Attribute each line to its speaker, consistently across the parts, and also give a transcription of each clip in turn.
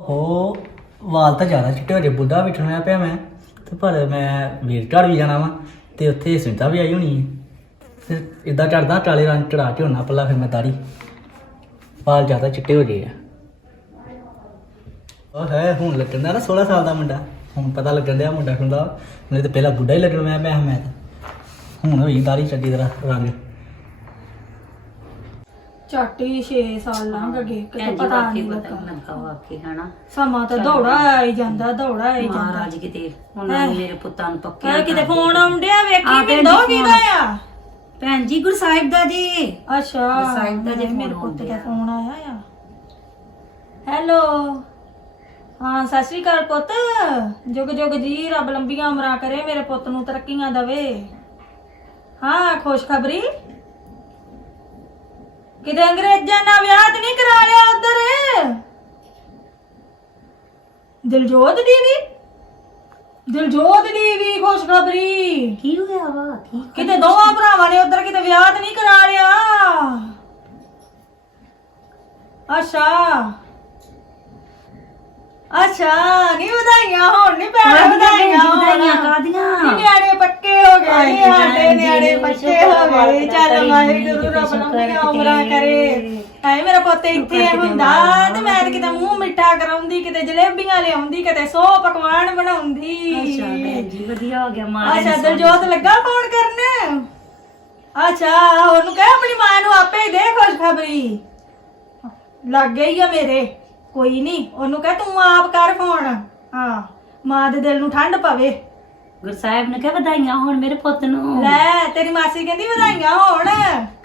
Speaker 1: ਉਹ ਵਾਲ ਤਾਂ ਜ਼ਿਆਦਾ ਚਿੱਟੇ ਹੋ ਜੇ ਬੁੱਢਾ ਬਿਠਣ ਹੋਇਆ ਪਿਆ ਮੈਂ। ਤੇ ਪਰ ਮੈਂ ਵੀਰ ਘਰ ਵੀ ਜਾਣਾ ਵਾ, ਤੇ ਉੱਥੇ ਸੁਨੀਤਾ ਵੀ ਆਈ ਹੋਣੀ ਹੈ ਫਿਰ ਇਦਾਂ ਚੜਦਾ ਕਾਲੇ ਰੰਗ ਚੜਾ ਕੇ ਹੋਣਾ ਪੱਲਾ, ਫਿਰ ਮੈਂ ਦਾੜੀ। ਵਾਲ ਜ਼ਿਆਦਾ ਚਿੱਟੇ ਹੋ ਜੇ ਆ। ਉਹ ਹੈ, ਹੁਣ ਲੱਗਣ ਦਾ ਨਾ 16 ਸਾਲ ਦਾ ਮੁੰਡਾ। ਹੁਣ ਪਤਾ ਲੱਗਣ ਡਿਆ ਮੁੰਡਾ ਖੁੰਦਾ। ਨਹੀਂ ਤੇ ਪਹਿਲਾਂ ਬੁੱਢਾ ਹੀ ਲੱਗਣ ਮੈਂ ਮੈਂ ਮੈਂ ਤਾਂ। ਹੁਣ ਹੋਈ ਦਾੜੀ ਚੱਡੀ ਤਰ੍ਹਾਂ ਰੰਗ।
Speaker 2: ਝਾਟੀ 6 ਸਾਲ ਲੰਘ ਗਏ ਕਿਤੇ ਪਤਾ ਨਹੀਂ ਲੱਗਾ।
Speaker 3: ਲੱਗਾ ਵਾਕਈ ਹਨਾ
Speaker 2: ਸਮਾਂ ਤਾਂ ਦੌੜਾ ਆਈ ਜਾਂਦਾ ਦੌੜਾ ਆਈ ਜਾਂਦਾ।
Speaker 3: ਮਹਾਰਾਜ ਕਿਤੇ ਹੁਣ
Speaker 2: ਹੈਂ।
Speaker 3: ਮੇਰੇ ਪੁੱਤਾਂ ਨੂੰ ਪੱਕਿਆ
Speaker 2: ਕਹਿ ਕਿਤੇ ਫੋਨ। ਆਉਂਦਿਆ
Speaker 3: ਆ
Speaker 2: ਵੇਖੀ
Speaker 3: ਫੋਨ।
Speaker 2: ਕਿਹਦਾ ਆ?
Speaker 3: ਭੈਣ ਜੀ ਗੁਰਸਾਹਿਬ ਦਾ ਜੀ।
Speaker 2: ਅੱਛਾ
Speaker 3: ਸਾਹਿਬ ਦਾ ਜੇ
Speaker 2: ਮੇਰੇ ਪੁੱਤ ਦਾ। ਫੋਨ ਆਇਆ ਆ। ਹੈਲੋ। ਹਾਂ ਸਤਿ ਸ਼੍ਰੀ ਅਕਾਲ ਪੁੱਤ। ਜੁਗ ਜੁਗ ਜੀ ਰੱਬ ਲੰਬੀਆਂ ਉਮਰਾਂ ਕਰੇ ਮੇਰੇ ਪੁੱਤ ਨੂੰ ਤਰੱਕੀਆਂ ਦਵੇ। ਹਾਂ ਖੁਸ਼ਖਬਰੀ। ਕਿਤੇ ਅੰਗਰੇਜ਼ਾਂ ਨਾਲ ਵਿਆਹ ਤੇ ਨਹੀਂ ਕਰਾ ਲਿਆ ਉਧਰ? ਦਿਲਜੋਤ ਦੀ ਵੀ? ਦਿਲਜੋਤ ਦੀ ਵੀ ਖੁਸ਼ਖਬਰੀ।
Speaker 3: ਕੀ ਹੋਇਆ ਵਾ? ਕੀ
Speaker 2: ਕਿਤੇ ਦੋਵਾਂ ਭਰਾਵਾਂ ਨੇ ਉਧਰ ਕਿਤੇ ਵਿਆਹ ਤੇ ਨਹੀਂ ਕਰਾ ਲਿਆ? ਅੱਛਾ। ਅੱਛਾ ਨਹੀਂ ਵਧਾਈਆਂ ਹੁਣ ਨਹੀਂ ਪੈਣਾ ਵਧਾਈਆਂ ਹੁਣ।
Speaker 3: ਵਧਾਈਆਂ ਕਾਦੀਆਂ
Speaker 2: ਨਹੀਂ ਨਿਆਣੇ ਪੱਕੇ ਹੋ ਗਏ। ਸਾਡੇ ਨਿਆਣੇ
Speaker 3: ਸ਼ੁਕਰ
Speaker 2: ਹੋ ਗਏ। ਚੱਲ ਵਾਹਿਗੁਰੂ ਰੱਬ ਲੰਮੀਆਂ। ਉਮਰਾਂ ਕਰੇ। ਹਾਏ ਮੇਰਾ ਪੁੱਤ ਇੱਥੇ ਹੁੰਦਾ
Speaker 3: ਮਾਂ।
Speaker 2: ਤੇ ਮੈਂ ਤਾਂ ਕਿਤੇ ਮੂੰਹ ਮਿੱਠਾ ਕਰਾਉਂਦੀ ਕਿਤੇ ਜਲੇਬੀਆਂ ਲਿਆਉਂਦੀ ਕਿਤੇ ਸੌ ਪਕਵਾਨ ਬਣਾਉਂਦੀ।
Speaker 3: ਅੱਛਾ ਭੈਣ ਜੀ ਵਧੀਆ ਹੋ ਗਿਆ ਮਹਾਰਾਜ
Speaker 2: ਅੱਛਾ ਦਲਜੋਤ ਲੱਗਾ ਫੋਨ ਕਰਨ? ਅੱਛਾ ਉਹਨੂੰ ਕਹਿ ਆਪਣੀ ਮਾਂ ਨੂੰ ਆਪੇ ਹੀ ਦੇ ਖੁਸ਼ਖਬਰੀ। ਲੱਗ ਗਈ ਆ ਮੇਰੇ। ਕੋਈ ਨਹੀਂ ਉਹਨੂੰ ਕਹਿ ਤੂੰ ਆਪ ਕਰ ਫੋਨ ਹਾਂ ਮਾਂ ਦੇ ਦਿਲ ਨੂੰ ਠੰਡ ਪਵੇ।
Speaker 3: ਗੁਰਸਾਹਿਬ ਨੇ ਕਿਹਾ ਵਧਾਈਆਂ ਹੁਣ ਮੇਰੇ ਪੁੱਤ ਨੂੰ।
Speaker 2: ਲੈ ਤੇਰੀ ਮਾਸੀ ਕਹਿੰਦੀ ਵਧਾਈਆਂ ਹੋਣ।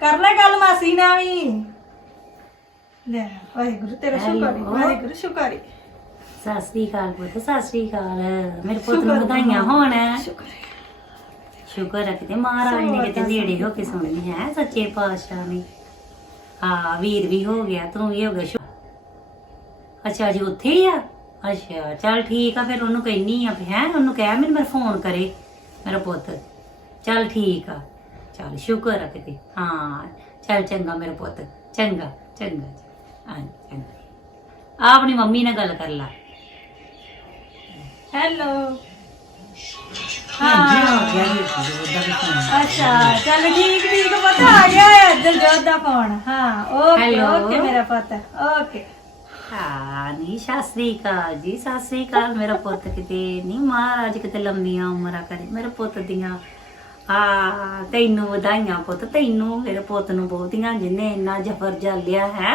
Speaker 2: ਕਰ ਲੈ ਗੱਲ ਮਾਸੀ ਨਾਲ ਵੀ। ਲੈ ਵਾਹਿਗੁਰੂ ਤੇਰਾ ਸ਼ੁਕਰ। ਵਾਹਿਗੁਰੂ ਸ਼ੁਕਰ।
Speaker 3: ਸਤਿ ਸ੍ਰੀ ਅਕਾਲ ਪੁੱਤ ਸਤਿ ਸ੍ਰੀ ਅਕਾਲ। ਮੇਰੇ ਪੁੱਤ ਨੂੰ ਵਧਾਈਆਂ ਹੋਣ।
Speaker 2: ਸ਼ੁਕਰ
Speaker 3: ਹੈ। ਕਿਤੇ ਮਹਾਰਾਜ ਨੇ ਕਿਤੇ ਨੇੜੇ ਹੋ ਕੇ ਸੁਣਨੀ ਹੈ ਸੱਚੇ ਪਾਤਸ਼ਾਹ ਨੇ। ਹਾਂ ਵੀਰ ਵੀ ਹੋ ਗਿਆ ਤੂੰ ਵੀ ਹੋ ਗਿਆ। ਅੱਛਾ ਜੀ ਉੱਥੇ ਹੀ ਆ? ਅੱਛਾ ਚੱਲ ਠੀਕ ਆ ਫਿਰ ਉਹਨੂੰ ਕਹਿਨੀ ਆ ਹੈ ਉਹਨੂੰ ਕਹਿ ਮੈਨੂੰ ਮੇਰਾ ਫੋਨ ਕਰੇ ਮੇਰਾ ਪੁੱਤ। ਚੱਲ ਠੀਕ ਆ। ਚੱਲ ਸ਼ੁਕਰ ਆ ਕਿਤੇ। ਹਾਂ ਚੱਲ ਚੰਗਾ ਮੇਰਾ ਪੁੱਤ। ਚੰਗਾ ਚੰਗਾ ਹਾਂ ਚੰਗਾ। ਆ ਆਪਣੀ ਮੰਮੀ ਨਾਲ ਗੱਲ ਕਰ ਲਾ।
Speaker 2: ਹੈਲੋ ਅੱਛਾ ਚੱਲ ਠੀਕ ਠੀਕ ਪਤਾ ਆ ਗਿਆ ਹੈ ਦਿਲਜੋਤ ਦਾ ਫੋਨ ਹਾਂ ਓਕੇ. ਓਕੇ ਮੇਰਾ ਪੁੱਤ ਓਕੇ।
Speaker 3: ਹਾਂ ਨੀ ਸਤਿ ਸ੍ਰੀ ਅਕਾਲ ਜੀ ਸਤਿ ਸ੍ਰੀ ਅਕਾਲ ਮੇਰਾ ਪੁੱਤ ਕਿਤੇ। ਨਹੀਂ ਮਹਾਰਾਜ ਕਿਤੇ ਲੰਮੀਆਂ ਉਮਰਾਂ ਕਰੇ। ਮੇਰੇ ਪੁੱਤ ਦੀਆਂ, ਆ, ਤੈਨੂੰ ਵਧਾਈਆਂ ਪੁੱਤ, ਤੈਨੂੰ, ਮੇਰੇ ਪੁੱਤ ਨੂੰ ਬਹੁਤੀਆਂ, ਜਿਨੇ ਇੰਨਾ ਜਫਰ ਜਾਲਿਆ ਹੈ,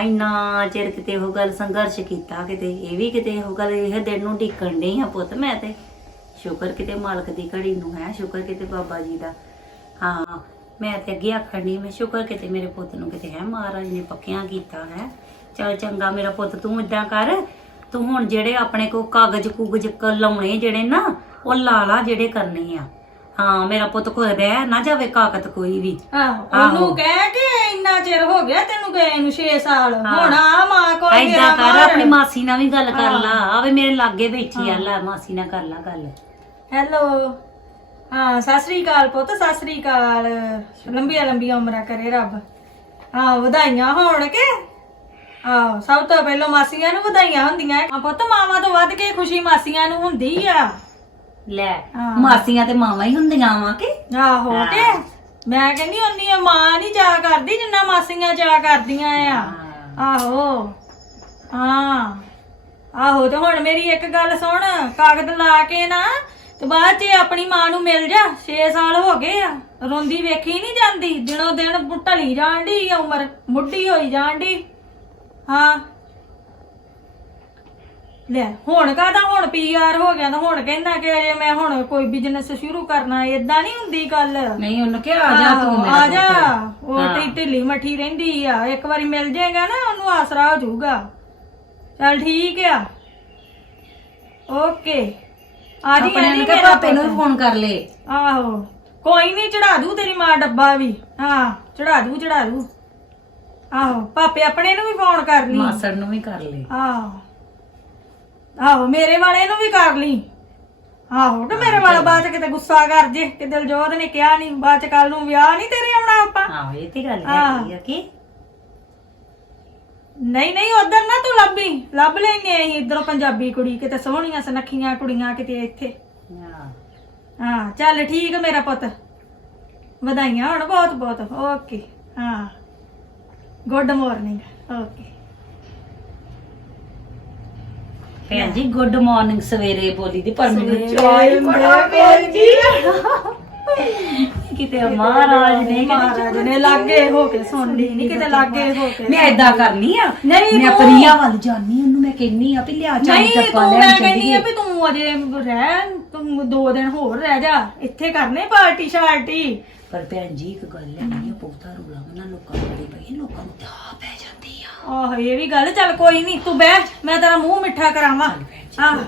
Speaker 3: ਇੰਨਾ ਚਿਰ ਕਿਤੇ ਉਹ ਗੱਲ ਸੰਘਰਸ਼ ਕੀਤਾ ਕਿਤੇ, ਇਹ ਵੀ ਕਿਤੇ ਉਹ ਗੱਲ ਇਹ ਦਿਨ ਨੂੰ ਢਿੱਕਣ ਡਈ ਆ ਪੁੱਤ ਮੈਂ ਤੇ। ਸ਼ੁਕਰ ਕਿਤੇ ਮਾਲਕ ਦੀ ਘੜੀ ਨੂੰ ਹੈ, ਸ਼ੁਕਰ ਕਿਤੇ ਬਾਬਾ ਜੀ ਦਾ। ਹਾਂ, ਮੈਂ ਤੇ ਅੱਗੇ ਆਖਣ ਡਈ, ਮੈਂ ਸ਼ੁਕਰ ਕਿਤੇ ਮੇਰੇ ਪੁੱਤ ਨੂੰ ਕਿਤੇ ਹੈ, ਮਹਾਰਾਜ ਨੇ ਪੱਕਿਆਂ ਕੀਤਾ ਹੈ। ਚਲ ਚੰਗਾ ਮੇਰਾ ਪੁੱਤ ਤੂੰ ਇਦਾਂ ਕਰ। ਤੂੰ ਹੁਣ ਜਿਹੜੇ ਆਪਣੇ ਕੋ ਕਾਗਜ਼ ਕੁਗਜ਼ ਕ ਲਾਉਣੇ ਜਿਹੜੇ ਨਾ ਉਹ ਲਾ ਲਾ ਜਿਹੜੇ ਕਰਨੇ ਆ। ਹਾਂ ਮੇਰਾ ਪੁੱਤ ਕੋਈ ਰਹਿ ਨਾ ਜਾਵੇ ਕਾਕਤ ਕੋਈ ਵੀ।
Speaker 2: ਆਹੋ। ਉਹਨੂੰ ਕਹਿ ਕਿ ਇੰਨਾ ਚਿਰ ਹੋ ਗਿਆ ਤੈਨੂੰ ਗਏ ਨੂੰ 6 ਸਾਲ। ਹੁਣ ਆ ਮਾਂ ਕੋਲ
Speaker 3: ਐਦਾਂ ਕਰ। ਆਪਣੀ ਮਾਸੀ ਨਾਲ ਵੀ ਗੱਲ ਕਰ। ਲਾ। ਆਵੇ ਮੇਰੇ ਲਾਗੇ ਬੈਠੀ ਆ ਲੈ ਮਾਸੀ ਨਾਲ ਕਰ ਲਾ ਗੱਲ।
Speaker 2: ਹੈਲੋ। ਹਾਂ ਸਤਿ ਸ੍ਰੀ ਅਕਾਲ ਪੁੱਤ ਸਤਿ ਸ੍ਰੀ ਅਕਾਲ। ਲੰਬੀਆਂ ਲੰਬੀਆਂ ਉਮਰਾਂ ਕਰੇ ਰੱਬ। ਹਾਂ ਵਧਾਈਆਂ ਹੋਣ ਕੇ ਆਹੋ ਸਭ ਤੋਂ ਪਹਿਲਾਂ ਮਾਸੀਆਂ ਨੂੰ ਵਧਾਈਆਂ ਹੁੰਦੀਆਂ ਆ ਪੁੱਤ ਮਾਵਾਂ ਤੋਂ ਵੱਧ ਕੇ ਖੁਸ਼ੀ ਮਾਸੀਆਂ ਨੂੰ ਹੁੰਦੀ ਆ।
Speaker 3: ਲੈ
Speaker 2: ਹਾਂ।
Speaker 3: ਮਾਸੀਆਂ ਤੇ ਮਾਵਾਂ ਹੀ ਹੁੰਦੀਆਂ ਵਾ ਕਿ?
Speaker 2: ਆਹੋ ਕੇ ਮੈਂ ਕਹਿੰਦੀ ਆ ਮਾਂ ਨਹੀਂ ਜਾ ਕਰਦੀ ਜਿੰਨਾ ਮਾਸੀਆਂ ਜਾ ਕਰਦੀਆਂ ਆ। ਆਹੋ ਹਾਂ। ਆਹੋ ਤੇ ਹੁਣ ਮੇਰੀ ਇੱਕ ਗੱਲ ਸੁਣ ਕਾਗਜ਼ ਲਾ ਕੇ ਨਾ ਤੇ ਬਾਅਦ ਚ ਆਪਣੀ ਮਾਂ ਨੂੰ ਮਿਲ ਜਾ 6 ਸਾਲ ਹੋ ਗਏ ਆ। ਰੋਂਦੀ ਵੇਖੀ ਨਹੀਂ ਜਾਂਦੀ ਦਿਨੋ ਦਿਨ ਢਲੀ ਜਾਣ ਦੀ ਉਮਰ ਮੁੱਢੀ ਹੋਈ ਜਾਣ ਦੀ ਹਾਂ। ਲੈ ਹੁਣ ਕਾਹਦਾ ਹੁਣ ਪੀਆਰ ਹੋ ਗਿਆ ਤਾਂ ਹੁਣ ਕਹਿੰਦਾ ਕਿ ਅਜੇ ਮੈਂ ਹੁਣ ਕੋਈ ਬਿਜ਼ਨਸ ਸ਼ੁਰੂ ਕਰਨਾ ਏਦਾਂ ਨਹੀਂ ਹੁੰਦੀ ਗੱਲ।
Speaker 3: ਨਹੀਂ ਉਹਨੂੰ ਕਿਹਾ ਆ ਜਾ ਤੂੰ ਮੇਰਾ
Speaker 2: ਆ ਜਾ। ਉਹ। ਤੇ ਢਿੱਲੀ ਮੱਠੀ ਰਹਿੰਦੀ ਆ ਇੱਕ ਵਾਰੀ ਮਿਲ ਜਾਏਗਾ ਨਾ ਉਹਨੂੰ ਆਸਰਾ ਹੋ ਜਾਊਗਾ। ਚੱਲ ਠੀਕ ਆ। ਓਕੇ। ਆ ਜੀ
Speaker 3: ਆਪਣੇ ਨੂੰ ਕਿ
Speaker 2: ਮੇਰਾ
Speaker 3: ਪਾਪੇ ਨੂੰ ਫੋਨ ਕਰ ਲੈ।
Speaker 2: ਆਹੋ। ਕੋਈ ਨਹੀਂ ਚੜਾ ਦੂ ਤੇਰੀ ਮਾਂ ਡੱਬਾ ਵੀ। ਹਾਂ ਚੜਾ ਦੂ ਚੜਾ ਦੂ। ਆਹੋ ਪਾਪੇ ਆਪਣੇ ਨੂੰ ਵੀ ਫੋਨ ਕਰ ਲਈ।
Speaker 3: ਮਾਸੜ ਨੂੰ ਵੀ ਕਰ ਲੈ
Speaker 2: ਆਹੋ। ਆਹੋ ਮੇਰੇ ਵਾਲੇ ਨੂੰ ਵੀ ਕਰ ਲਈ। ਆਹੋ ਕਿ ਮੇਰੇ ਵਾਲਾ ਬਾਅਦ ਚ ਕਿਤੇ ਗੁੱਸਾ ਕਰ ਜੇ ਕਿ ਦਿਲਜੋਤ ਨੇ ਕਿਹਾ ਨਹੀਂ ਬਾਅਦ ਚ ਕੱਲ ਨੂੰ ਵਿਆਹ ਨਹੀਂ ਤੇਰੇ ਆਉਣਾ ਆਪਾਂ।
Speaker 3: ਆਹੋ ਇਹ ਤੇ ਗੱਲ
Speaker 2: ਹਾਂ।
Speaker 3: ਹੈਗੀ ਆ ਕਿ?
Speaker 2: ਨਹੀਂ ਨਹੀਂ ਉਧਰ ਨਾ ਤੂੰ ਨਹੀਂ ਲੱਭ ਲੈਨੇ ਅਸੀਂ ਇਧਰੋਂ ਪੰਜਾਬੀ ਕੁੜੀ ਕਿਤੇ ਸੋਹਣੀਆਂ ਸੁਨੱਖੀਆਂ ਕੁੜੀਆਂ ਕਿਤੇ ਇੱਥੇ।
Speaker 3: ਹਾਂ।
Speaker 2: ਚੱਲ ਠੀਕ ਮੇਰਾ ਪੁੱਤ। ਵਧਾਈਆਂ ਹੁਣ ਬਹੁਤ ਬਹੁਤ ਓਕੇ ਹਾਂ। ਗੁੱਡ ਮਾਰਨਿੰਗ ਓਕੇ
Speaker 3: ਭੈਣ ਜੀ ਗੁੱਡ ਮਾਰਨਿੰਗ ਸਵੇਰੇ ਬੋਲੀ ਦੀ ਪਰ ਮੈਨੂੰ ਚਾਹ ਹੀ ਬੜਾ ਭੈਣ ਜੀ। ਕਿਤੇ ਮਹਾਰਾਜ ਨੇ
Speaker 2: ਮਹਾਰਾਜ ਨੇ ਲਾਗੇ ਹੋ ਕੇ ਸੁਣਦੀ ਨਹੀਂ ਕਿਤੇ ਲਾਗੇ ਹੋ ਕੇ
Speaker 3: ਮੈਂ ਏਦਾਂ ਕਰਨੀ ਆ
Speaker 2: ਨਹੀਂ
Speaker 3: ਮੈਂ ਪ੍ਰਿਆ ਵੱਲ ਜਾਨੀ ਉਹਨੂੰ ਮੈਂ ਕਹਿੰਨੀ ਆ ਵੀ ਲਿਆ ਚਾਹ
Speaker 2: ਤੂੰ
Speaker 3: ਲੈਣ
Speaker 2: ਮੈਂ ਕਹਿੰਦੀ ਆ ਵੀ ਤੂੰ ਅਜੇ ਰਹਿ ਤੂੰ ਦੋ ਦਿਨ ਹੋਰ ਰਹਿ ਜਾ ਇੱਥੇ ਕਰਨੇ ਪਾਰਟੀ ਸ਼ਾਰਟੀ
Speaker 3: ਪਰ ਭੈਣ ਜੀ ਇੱਕ ਗੱਲ ਹੈ ਨਹੀਂ ਬਹੁਤਾ ਰੂਲਾ ਮਨਾ ਲੋਕਾਂ ਦੇ। ਲੋਕਾਂ ਨੂੰ ਤਾਂ ਪੈ ਜਾਂਦੀ ਆ।
Speaker 2: ਆਹ ਇਹ ਵੀ ਗੱਲ ਚੱਲ ਕੋਈ ਨਹੀਂ ਤੂੰ ਬਹਿ ਮੈਂ ਤੇਰਾ ਮੂੰਹ ਮਿੱਠਾ ਕਰਾਵਾਂ। ਆਹ,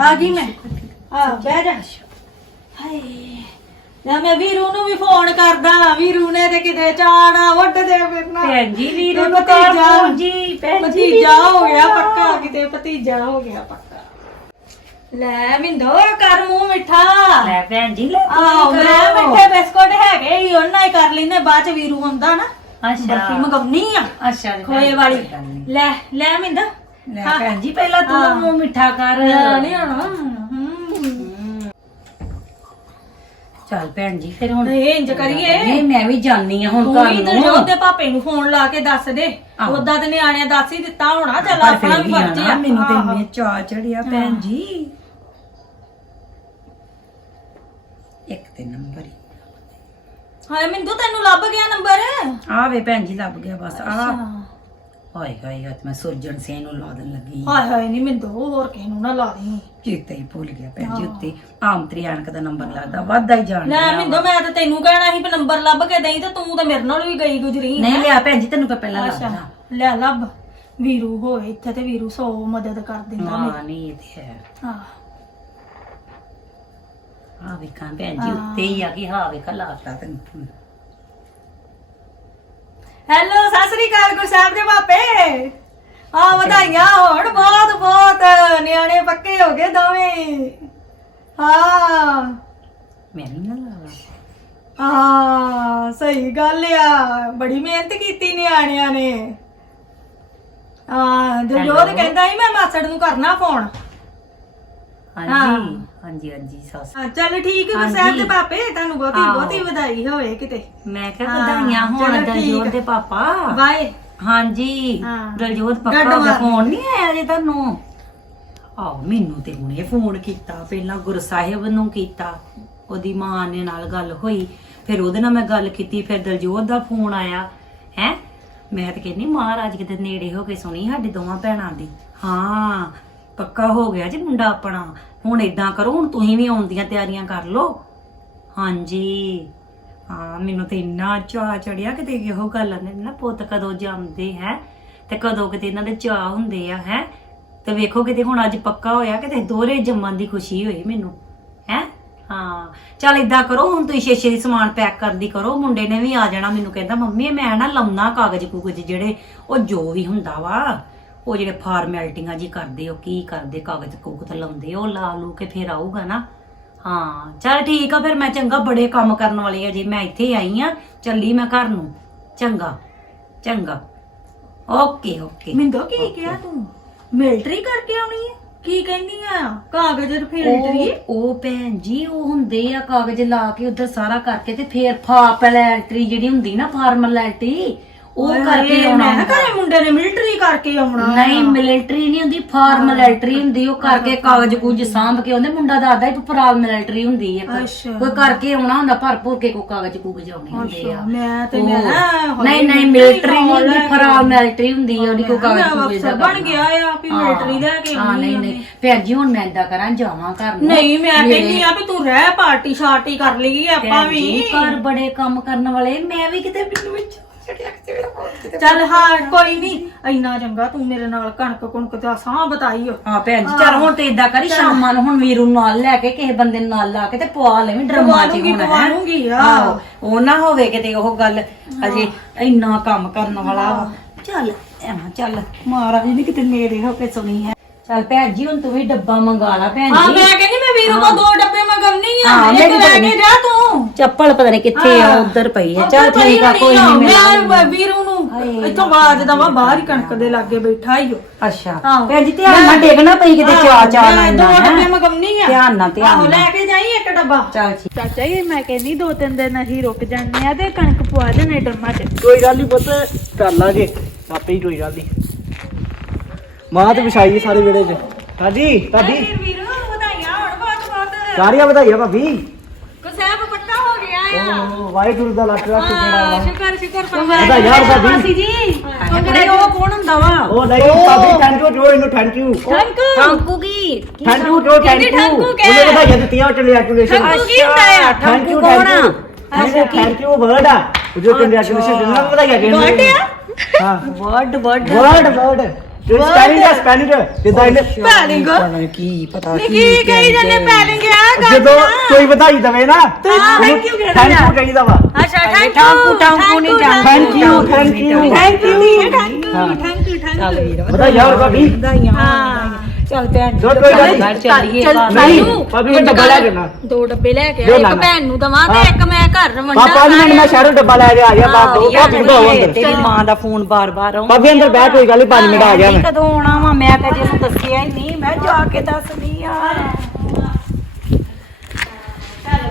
Speaker 2: ਆ ਗਈ ਮੈਂ। ਆ ਬਹਿ ਜਾ। ਹਾਏ ਲੈ ਮੈਂ ਵੀਰੂ ਨੂੰ ਵੀ ਫੋਨ ਕਰਦਾ ਵੀਰੂ ਨੇ ਤੇ ਕਿਤੇ ਚਾਣਾ ਵੱਢ ਦੇ ਫਿਰਨਾ
Speaker 3: ਭੈਣ ਜੀ ਵੀਰੂ ਨੂੰ
Speaker 2: ਭਤੀਜਾ-
Speaker 3: ਫੋਨ ਜੀ ਭੈਣ ਜੀ
Speaker 2: ਭਤੀਜਾ ਹੋ ਗਿਆ ਪੱਕਾ ਕਿਤੇ ਭਤੀਜਾ ਹੋ ਗਿਆ ਪੱਕਾ। ਲੈ ਮਿੰਦੋ ਕਰ ਮੂੰਹ ਮਿੱਠਾ।
Speaker 3: ਲੈ ਭੈਣ ਜੀ ਲੈ
Speaker 2: ਆਹ ਮੈਂ ਮਿੱਠੇ ਬਿਸਕੁਟ ਹੈਗੇ ਹੀ ਉਹਨਾਂ ਹੀ ਕਰ ਲੈਨੇ ਬਾਅਦ ਚ ਵੀਰੂ ਆਉਂਦਾ ਨਾ।
Speaker 3: ਅੱਛਾ।
Speaker 2: ਬਰਫੀ ਮਗਮਨੀ ਆ।
Speaker 3: ਅੱਛਾ ਜੀ,
Speaker 2: ਖੋਏ
Speaker 3: ਭੈਣ
Speaker 2: ਵਾਲੀ।
Speaker 3: ਜੀ, ਕੋਈ ਗੱਲ ਨੀ।
Speaker 2: ਲੈ ਲੈ ਮਿੰਦਾ।
Speaker 3: ਲੈ ਭੈਣ ਜੀ ਪਹਿਲਾਂ ਤੂੰ ਮੂੰਹ ਮਿੱਠਾ ਕਰ।
Speaker 2: ਨਹੀਂ ਆਣਾ
Speaker 3: ਚੱਲ ਭੈਣ ਜੀ ਫਿਰ ਹੁਣ
Speaker 2: ਇਹ ਇੰਜ ਕਰੀਏ।
Speaker 3: ਨਹੀਂ ਮੈਂ ਵੀ ਜਾਣੀ ਆ ਹੁਣ
Speaker 2: ਤੂੰ
Speaker 3: ਘਰ
Speaker 2: ਵੀ ਤੇ
Speaker 3: ਨੂੰ
Speaker 2: ਪਾਪੇ ਨੂੰ ਫੋਨ ਲਾ ਕੇ ਦੱਸ ਦੇ।
Speaker 3: ਆਹੋ।
Speaker 2: ਉਦਾਂ ਤੇ ਨਿਆਣਿਆਂ ਦੱਸ ਹੀ ਦਿੱਤਾ ਹੋਣਾ ਚੱਲ
Speaker 3: ਪਰ
Speaker 2: ਆਪਣਾ
Speaker 3: ਫਿਰ
Speaker 2: ਵੀ ਫਰਜ਼ ਆ।
Speaker 3: ਮੈਨੂੰ ਤੇ
Speaker 2: ਆਹੋ।
Speaker 3: ਇੰਨੇ ਚਾਹ ਚੜਿਆ ਭੈਣ ਜੀ। ਇੱਕ ਤੇ ਨੰਬਰ ਹੀ
Speaker 2: ਹਾਏ ਮਿੰਦੂ ਤੈਨੂੰ ਲੱਭ ਗਿਆ ਨੰਬਰ?
Speaker 3: ਆ ਵੇ ਭੈਣ ਜੀ ਲੱਭ ਗਿਆ ਬਸ ਆ ਹਾਏ ਹਾਏ ਅੱਜ ਮੈਂ ਸੁਰਜਣ ਸਿੰਘ ਨੂੰ ਲਾ ਦੇਣ ਲੱਗੀ।
Speaker 2: ਹਾਏ ਹਾਏ ਨਹੀਂ ਮਿੰਦੂ ਹੋਰ ਕਿਸੇ ਨੂੰ ਨਾ ਲਾ ਦੇ।
Speaker 3: ਚੇਤੇ ਹੀ ਭੁੱਲ ਗਿਆ ਭੈਣ ਜੀ ਉੱਤੇ। ਆਮ ਤ੍ਰਿਆਣਕ ਦਾ ਨੰਬਰ ਲੱਗਦਾ ਵਾਧਾ ਹੀ ਜਾਣ
Speaker 2: ਲੈ ਮਿੰਦੂ ਮੈਂ ਤਾਂ ਤੈਨੂੰ ਕਹਿਣਾ ਸੀ ਵੀ ਨੰਬਰ ਲੱਭ ਕੇ ਦੇਈ ਤੇ ਤੂੰ ਤਾਂ ਮੇਰੇ ਨਾਲ ਵੀ ਗਈ ਗੁਜਰੀ
Speaker 3: ਨਹੀਂ ਲਿਆ ਭੈਣ ਜੀ ਤੈਨੂੰ ਤਾਂ ਪਹਿਲਾਂ ਲੱਗਦਾ
Speaker 2: ਲੈ ਲੱਭ। ਵੀਰੂ ਹੋਏ ਇੱਥੇ ਤੇ ਵੀਰੂ ਸੌ ਮਦਦ ਕਰ ਦਿੰਦਾ
Speaker 3: ਹਾਂ ਨਹੀਂ ਇਹ ਤੇ ਹੈ।
Speaker 2: ਹਾਂ।
Speaker 3: ਆ ਵੇਖਾਂ ਭੈਣ ਜੀ ਉੱਤੇ ਹੀ ਆ ਕਿ ਹਾਂ ਵੇਖਾ ਲਾਤਾ ਤੈਨੂੰ।
Speaker 2: ਹੈਲੋ ਸਤਿ ਸ੍ਰੀ ਅਕਾਲ ਗੁਰਸਾਹਿਬ ਦੇ ਪਾਪੇ ਆ ਵਧਾਈਆਂ ਹੋਣ ਬਹੁਤ ਬਹੁਤ। ਨਿਆਣੇ ਪੱਕੇ ਹੋ ਗਏ ਦੋਵੇਂ। ਹਾਂ।
Speaker 3: ਮੈਂ ਨਹੀਂ ਨਾ ਲਾਵਾ
Speaker 2: ਹਾਂ ਸਹੀ ਗੱਲ ਆ। ਬੜੀ ਮਿਹਨਤ ਕੀਤੀ ਨਿਆਣਿਆਂ ਨੇ। ਹਾਂ ਜੋਤ
Speaker 3: Hello?
Speaker 2: ਕਹਿੰਦਾ ਸੀ ਮੈਂ ਮਾਸੜ ਨੂੰ ਕਰਨਾ ਫੋਨ।
Speaker 3: ਹਾਂਜੀ ਹਾਂਜੀ ਹਾਂਜੀ ਸੱਸ
Speaker 2: ਹਾਂ ਚੱਲ ਠੀਕ ਹੈ ਗੁਰਸਾਹਿਬ ਦੇ
Speaker 3: ਹਾਂਜੀ।
Speaker 2: ਪਾਪੇ ਤੁਹਾਨੂੰ ਬਹੁਤੀ
Speaker 3: ਆਹੋ।
Speaker 2: ਬਹੁਤੀ ਵਧਾਈ ਹੋਵੇ ਕਿਤੇ
Speaker 3: ਮੈਂ ਕਿਹਾ
Speaker 2: ਹਾਂ,
Speaker 3: ਵਧਾਈਆਂ ਹੋਣ
Speaker 2: ਚਲੋ ਠੀਕ
Speaker 3: ਦਲਜੋਤ
Speaker 2: ਆ।
Speaker 3: ਦੇ ਪਾਪਾ
Speaker 2: ਬਾਏ
Speaker 3: ਹਾਂਜੀ
Speaker 2: ਹਾਂ।
Speaker 3: ਦਲਜੋਤ
Speaker 2: ਗੱਡ
Speaker 3: ਪੱਕਾ ਦਾ
Speaker 2: ਮਾਰ।
Speaker 3: ਫੋਨ ਨਹੀਂ ਆਇਆ ਜੇ ਤੁਹਾਨੂੰ ਆਹ ਮੈਨੂੰ ਤੇ ਹੁਣੇ ਫੋਨ ਕੀਤਾ ਪਹਿਲਾਂ ਗੁਰਸਾਹਿਬ ਨੂੰ ਕੀਤਾ ਉਹਦੀ ਮਾਂ ਨੇ ਨਾਲ ਗੱਲ ਹੋਈ ਫਿਰ ਉਹਦੇ ਨਾਲ ਮੈਂ ਗੱਲ ਕੀਤੀ ਫਿਰ ਦਲਜੋਤ ਦਾ ਫੋਨ ਆਇਆ ਹੈ ਮੈਂ ਤਾਂ ਕਹਿੰਨੀ ਮਹਾਰਾਜ ਕਿਤੇ ਨੇੜੇ ਹੋ ਕੇ ਸੁਣੀ ਸਾਡੇ ਦੋਵਾਂ ਭੈਣਾਂ ਦੀ ਹਾਂ ਪੱਕਾ ਹੋ ਗਿਆ ਜੀ ਮੁੰਡਾ ਆਪਣਾ। ਹੁਣ ਇਦਾਂ ਕਰੋ, ਹੁਣ ਤੁਸੀਂ ਵੀ ਆਉਣ ਦੀਆਂ ਤਿਆਰੀਆਂ ਕਰ ਲਓ। ਹਾਂਜੀ। ਹਾਂ, ਮੈਨੂੰ ਤੇ ਇੰਨਾ ਚਾਹ ਚੜਿਆ ਕਿਤੇ ਇਹੋ ਗੱਲ ਆਂਦੇ ਨਾ ਪੁੱਤ ਕਦੋਂ ਜੰਮਦੇ ਹੈ ਤੇ ਕਦੋਂ ਕਿਤੇ ਇਹਨਾਂ ਦੇ ਚਾਹ ਹੁੰਦੇ ਆ, ਹੈ? ਤੇ ਵੇਖੋ ਕਿਤੇ ਹੁਣ ਅੱਜ ਪੱਕਾ ਹੋਇਆ, ਕਿਤੇ ਦੋਹਰੇ ਜੰਮਣ ਦੀ ਖੁਸ਼ੀ ਹੋਈ ਮੈਨੂੰ, ਹੈ? ਹਾਂ। ਚੱਲ ਇਦਾਂ ਕਰੋ, ਹੁਣ ਤੁਸੀਂ ਸ਼ੇਸ਼ੇ ਦੀ ਸਮਾਨ ਪੈਕ ਕਰਨ ਦੀ ਕਰੋ। ਮੁੰਡੇ ਨੇ ਵੀ ਆ ਜਾਣਾ, ਮੈਨੂੰ ਕਹਿੰਦਾ, ਮੰਮੀ, ਮੈਂ ਨਾ ਲੰਮਾ ਕਾਗਜ਼ ਕੁਗਜ਼ ਜਿਹੜੇ ਉਹ ਜੋ ਵੀ ਹੁੰਦਾ ਵਾ ਉਹ ਜਿਹੜੇ ਫਾਰਮੈਲਿਟੀਆਂ ਜੀ ਕਰਦੇ ਉਹ ਕੀ ਕਰਦੇ ਕਾਗਜ਼ ਕੁਗਜ਼ ਲਾਉਂਦੇ ਉਹ ਲਾ ਲੂ ਕੇ ਫਿਰ ਆਊਗਾ ਨਾ। ਹਾਂ ਚਲ ਠੀਕ ਆ ਫਿਰ ਮੈਂ ਚੰਗਾ ਬੜੇ ਕੰਮ ਕਰਨ ਵਾਲੇ ਆ ਜੀ ਮੈਂ ਇੱਥੇ ਆਈ ਆ ਚੱਲੀ ਮੈਂ ਘਰ ਨੂੰ। ਚੰਗਾ ਚੰਗਾ। Okay okay.
Speaker 2: ਮਿੰਦੋ ਕੀ ਕਿਹਾ ਤੂੰ? ਮਿਲਟਰੀ ਕਰਕੇ ਆਉਣੀ ਹੈ ਕੀ ਕਹਿੰਦੀ ਆ? ਕਾਗਜ਼ ਫਿਲਟਰੀ
Speaker 3: ਉਹ ਉਹ ਭੈਣ ਜੀ ਉਹ ਹੁੰਦੇ ਆ ਕਾਗਜ਼ ਲਾ ਕੇ ਉਧਰ ਸਾਰਾ ਕਰਕੇ ਤੇ ਫੇਰ ਫਾਰਮੈਲਿਟੀ ਜਿਹੜੀ ਹੁੰਦੀ ਨਾ ਫਾਰਮੈਲਿਟੀ ਉਹ ਕਰਕੇ ਆਉਣਾ
Speaker 2: ਮੈਂ ਘਰੇ ਮੁੰਡੇ ਨੇ ਮਿਲਟਰੀ ਕਰਕੇ ਆਉਣਾ।
Speaker 3: ਨਹੀਂ ਮਿਲਟਰੀ ਨਹੀਂ ਹੁੰਦੀ ਫਾਰਮੈਲਿਟੀ ਹੁੰਦੀ ਉਹ ਕਰਕੇ ਕਾਗਜ਼ ਕੁਝ ਸਾਂਭ ਕੇ ਆਉਂਦੇ। ਮੁੰਡਾ ਦਾਦਾ ਹੀ ਫਾਰਮੈਲਿਟੀ ਹੁੰਦੀ ਹੈ। ਕੋਈ ਕਰਕੇ ਆਉਣਾ ਹੁੰਦਾ ਭਰ ਭੁਰ ਕੇ ਕੋਈ ਕਾਗਜ਼ ਕੁਗਜ਼ ਆਉਣੇ ਹੁੰਦੇ ਆ।
Speaker 2: ਮੈਂ ਤੇ
Speaker 3: ਉਹ-
Speaker 2: ਮੈਂ
Speaker 3: ਨਹੀਂ ਨਹੀਂ ਮਿਲਟਰੀ ਨਹੀਂ ਹੁੰਦੀ ਫਾਰਮੈਲਿਟੀ ਹੁੰਦੀ ਹੈ ਉਹਦੀ ਕੋਈ ਕਾਗਜ਼ ਦਾ
Speaker 2: ਬਣ ਗਿਆ ਆ ਵੀ। ਮਿਲਟਰੀ ਲੈ ਕੇ
Speaker 3: ਹਾਂ ਨਹੀਂ ਨਹੀਂ। ਭੈਣ ਜੀ ਹੁਣ ਮੈਂ ਏਦਾਂ ਕਰਾਂ ਜਾਵਾਂ ਘਰ ਨੂੰ।
Speaker 2: ਨਹੀਂ ਮੈਂ ਕਹਿੰਦੀ ਆ ਵੀ ਤੂੰ ਰਹਿ ਪਾਰਟੀ ਸ਼ਾਰਟੀ ਕਰ ਲਈਏ ਆਪਾਂ ਵੀ।
Speaker 3: ਘਰ ਬੜੇ ਕੰਮ ਕਰਨ ਵਾਲੇ ਮੈਂ ਵੀ ਕਿਤੇ ਮੈਨੂੰ ਵਿੱਚ
Speaker 2: ਚੱਲ ਹਾਂ ਕੋਈ ਨਹੀਂ ਇੰਨਾ ਚੰਗਾ ਤੂੰ ਮੇਰੇ ਨਾਲ ਕਣਕ ਕੁਣਕ ਦਾ ਸਾਹ ਬਤਾਈਓ
Speaker 3: ਹਾਂ ਭੈਣ ਜੀ ਚੱਲ ਹੁਣ ਤੇ ਏਦਾਂ ਕਰੀ ਸ਼ਾਮਾਂ ਨੂੰ ਹੁਣ ਵੀਰੂ ਨੂੰ ਨਾਲ ਲੈ ਕੇ ਕਿਸੇ ਬੰਦੇ ਨੂੰ ਨਾਲ ਲਾ ਕੇ ਤੇ ਪਵਾ ਲੈਵੀਂ ਡਰਮਾ 'ਚ
Speaker 2: ਪਵਾ
Speaker 3: ਹੁਣ
Speaker 2: ਪਵਾ
Speaker 3: ਹੈ?
Speaker 2: ਲੂੰਗੀ।
Speaker 3: ਆਹੋ ਉਹ ਨਾ ਹੋਵੇ ਕਿਤੇ ਉਹ ਗੱਲ ਅਜੇ ਇੰਨਾ ਕੰਮ ਕਰਨ ਵਾਲਾ ਵਾ। ਚੱਲ ਐਂ ਚੱਲ। ਮਹਾਰਾਜ ਨੇ ਕਿਤੇ ਨੇੜੇ ਹੋ ਕੇ ਸੁਣੀ ਹੈ। ਚੱਲ ਭੈਣ ਜੀ ਹੁਣ ਤੂੰ ਵੀ ਡੱਬਾ ਮੰਗਾ ਲਾ ਭੈਣ
Speaker 2: ਹਾਂ
Speaker 3: ਜੀ।
Speaker 2: ਮੈਂ ਕਹਿੰਦੀ ਮੈਂ ਵੀਰੂ ਕੋ ਦੋ ਡੱਬੇ ਮੰਗਵਨੀ ਆ
Speaker 3: ਹਾਂ,
Speaker 2: ਇੱਕ
Speaker 3: ਮੈਨੂੰ
Speaker 2: ਲੈ
Speaker 3: ਪਤਾ
Speaker 2: ਕੇ
Speaker 3: ਨੀ।
Speaker 2: ਜਾ ਤੂੰ।
Speaker 3: ਚੱਪਲ ਪਤਾ ਨਹੀਂ ਕਿੱਥੇ ਆ ਉਧਰ ਪਈ ਹੈ ਚੱਲ
Speaker 2: ਉੱਧਰ ਪਈ
Speaker 3: ਠੀਕ ਆ
Speaker 2: ਹੋਣੀ
Speaker 3: ਕੋਈ
Speaker 2: ਆ।
Speaker 3: ਨਹੀਂ
Speaker 2: ਮੈਂ ਵੀਰੂ ਨੂੰ ਇੱਥੋਂ ਆਵਾਜ਼ ਦਵਾਂ ਬਾਹਰ ਹੀ ਕਣਕ ਦੇ ਲਾਗੇ ਬੈਠਾ ਹੀ ਉਹ
Speaker 3: ਅੱਛਾ। ਭੈਣ ਜੀ ਧਿਆਨ ਨਾਲ ਡੇਗਣਾ ਪਈ ਕਿਤੇ ਚਾ ਚਾ
Speaker 2: ਮੈਂ ਦੋ ਡੱਬੇ
Speaker 3: ਹੈ
Speaker 2: ਮਗਮਨੀ ਆ।
Speaker 3: ਧਿਆਨ ਨਾਲ ਧਿਆਨ
Speaker 2: ਆਹੋ
Speaker 3: ਨਾਲ।
Speaker 2: ਲੈ ਕੇ ਜਾਈ ਇੱਕ ਡੱਬਾ।
Speaker 3: ਚੱਲ ਠੀਕ।
Speaker 2: ਚਾਚਾ ਜੀ ਮੈਂ ਕਹਿੰਦੀ ਦੋ ਤਿੰਨ ਦਿਨ ਅਸੀਂ ਰੁਕ ਜਾਂਦੇ ਆ ਤੇ ਕਣਕ ਪਵਾ ਦੇਣੇ ਡਰਮਾ ਚ
Speaker 1: ਕੋਈ ਗੱਲ ਨਹੀਂ ਪੁੱਤ ਕਰ ਲਾਂਗੇ। ਆਪੇ ਹੀ ਕੋਈ ਗੱਲ ਨਹੀਂ ਮਾਂ ਤੇ ਵਿਛਾਈ ਸਾਰੇ ਵੇੜੇ 'ਚ। ਦਾਦੀ ਦਾਦੀ।
Speaker 2: ਵੀਰ ਵਧਾਈਆਂ ਹੁਣ ਬਹੁਤ ਬਹੁਤ
Speaker 1: ਸਾਰੀਆਂ ਵਧਾਈਆਂ ਭਾਬੀ।
Speaker 2: ਕਸੈਬ ਪੱਕਾ ਹੋ ਗਿਆ ਆ।
Speaker 1: ਓ ਵਾਹਿਗੁਰੂ ਦਾ ਲੱਖ ਲੱਖ
Speaker 2: ਹਾਂ,
Speaker 1: ਜਿਹੜਾ
Speaker 2: ਸ਼ੁਕਰ ਸ਼ੁਕਰ
Speaker 1: ਵਧਾਈਆਂ ਭਾਬੀ।
Speaker 3: ਜੀ। ਕੁੜੇ ਉਹ ਕੌਣ ਹੁੰਦਾ ਵਾ?
Speaker 1: ਉਹ ਨਹੀਂ ਭਾਬੀ ਥੈਂਕ ਯੂ ਜੋ ਇਹਨੂੰ ਥੈਂਕ ਯੂ
Speaker 2: ਥੈਂਕ ਯੂ
Speaker 3: ਟਾਂਕੂ ਕੀ?
Speaker 1: ਥੈਂਕ ਯੂ ਜੋ ਥੈਂਕ
Speaker 2: ਕਹਿੰਦੀ
Speaker 1: ਯੂ
Speaker 2: thank you ਕਹਿ।
Speaker 1: ਉਹਨੇ ਵਧਾਈਆਂ ਦਿੱਤੀਆਂ ਕੰਗ੍ਰੈਚੁਲੇਸ਼ਨ
Speaker 2: Thank you ਕੀ ਹੁੰਦਾ ਆ?
Speaker 1: ਥੈਂਕ ਯੂ
Speaker 3: ਕੌਣ
Speaker 1: ਥੈਂਕ
Speaker 3: ਆ?
Speaker 1: ਥੈਂਕ ਯੂ ਵਰਡ ਆ। ਉਹ ਜੋ ਕੰਗ੍ਰੈਚੁਲੇਸ਼ਨ ਦਿੰਦਾ ਵਧਾਈਆਂ ਕਹਿੰਦੇ
Speaker 2: Word ਆ?
Speaker 1: ਹਾਂ।
Speaker 3: ਵਰਡ ਵਰਡ
Speaker 1: ਵਰਡ ਵਰਡ ਜੋ ਸਪੈਲਿੰਗ ਦਾ ਸਪੈਲਿੰਗ ਜਿੱਦਾਂ ਇਹਨੇ?
Speaker 2: ਪੈਲਿੰਗ
Speaker 3: ਕੀ ਪਤਾ
Speaker 2: ਨਿੱਕੀ ਕਹੀ ਜਾਂਦੇ ਪੈਲਿੰਗ ਆ ਗੱਲ
Speaker 1: ਜਦੋਂ ਕੋਈ ਵਧਾਈ ਦਵੇ ਨਾ
Speaker 2: thank you ਕਹਿੰਦੇ
Speaker 1: ਥੈਂਕ
Speaker 2: ਆ।
Speaker 1: ਯੂ ਕਹੀਦਾ ਵਾ।
Speaker 2: ਅੱਛਾ ਥੈਂਕ
Speaker 3: ਟਾਂਕੂ ਟਾਂਕੂ ਨਹੀਂ ਜਾਣਦਾ
Speaker 1: thank you thank you
Speaker 2: thank you thank you thank you thank you
Speaker 1: ਵਧਾਈਆਂ ਹੋਰ ਭਾਬੀ।
Speaker 2: ਹਾਂ।
Speaker 3: ਚੱਲ ਭੈਣ
Speaker 1: ਜੋ ਕੋਈ ਗੱਲ
Speaker 3: ਘਰ ਚੱਲੀਏ।
Speaker 2: ਚੱਲ,
Speaker 3: ਘਰ।
Speaker 1: ਨਹੀਂ ਭਾਬੀ ਇਹ ਡੱਬਾ ਲੈ ਕੇ ਨਾ।
Speaker 2: ਦੋ ਡੱਬੇ ਲੈ ਕੇ
Speaker 1: ਜੋ
Speaker 2: ਆ ਇੱਕ। ਭੈਣ ਨੂੰ ਦਵਾਂ ਤੇ। ਇੱਕ ਮੈਂ ਘਰ ਵੰਡਾ
Speaker 1: ਪਾਪਾ ਜੀ ਨੇ। ਮੈਂ ਸ਼ਹਿਰੋਂ ਡੱਬਾ ਲੈ ਕੇ ਆ ਗਿਆ ਬਾਪ ਦੋ ਭਾਬੀ ਦੋ ਅੰਦਰ।
Speaker 3: ਤੇਰੀ ਮਾਂ ਦਾ ਫੋਨ ਬਾਰ-ਬਾਰ ਆਉਂਦਾ।
Speaker 1: ਭਾਬੀ ਅੰਦਰ ਬੈਠ ਕੋਈ ਗੱਲ ਨਹੀਂ 5 ਮਿੰਟ ਆ ਗਿਆ ਮੈਂ
Speaker 3: ਕਦੋਂ ਆਉਣਾ ਵਾ? ਮੈਂ ਤਾਂ ਜਿਹਨੂੰ ਦੱਸਿਆ ਹੀ ਨਹੀਂ ਮੈਂ ਜਾ ਕੇ ਦੱਸਦੀ ਆ।
Speaker 2: ਚੱਲ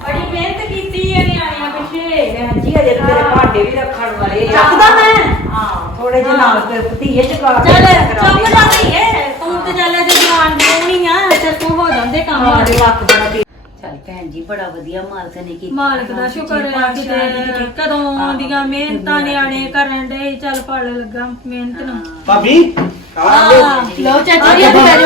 Speaker 2: ਬੜੀ ਮਿਹਨਤ ਕੀਤੀ ਹੈ ਨਿਆਣਿਆਂ ਪਿੱਛੇ।
Speaker 3: ਭੈਣ ਜੀ ਅਜੇ ਤੇਰੇ ਭਾਂਡੇ ਵੀ ਰੱਖਣ ਵਾਲੇ ਆ।
Speaker 2: ਚੱਕਦਾ ਮੈਂ?
Speaker 3: ਥੋੜੇ ਜਿਹੇ ਨਾਲ ਤੇ ਭਤੀਏ ਚਕਾ
Speaker 2: ਚੱਲ ਚੁੱਪ ਜਾ ਏ ਤੂੰ ਤੇ ਚੱਲ ਜੇ ਜਵਾਨ ਹੋਣੀ ਆ ਚੱਲ ਤੂੰ ਹੋ ਜਾਂਦੇ ਕੰਮ।
Speaker 3: ਹਾਂ ਦੇ ਲੱਕ ਬੜਾ ਪੀ ਚੱਲ ਭੈਣ ਜੀ ਬੜਾ ਵਧੀਆ ਮਾਲਕ ਨੇ ਕੀਤਾ।
Speaker 2: ਮਾਲਕ ਦਾ ਸ਼ੁਕਰ ਹੈ ਕਿਤੇ ਕਦੋਂ ਆਉਂਦੀਆਂ ਮਿਹਨਤਾਂ ਨਿਆਣੇ ਕਰਨ ਦੇ ਚੱਲ ਫਲ ਲੱਗਾ ਮਿਹਨਤ ਨੂੰ।
Speaker 1: ਭਾਬੀ
Speaker 2: ਲੋ। ਚਾਚਾ ਜੀ ਬਹਿ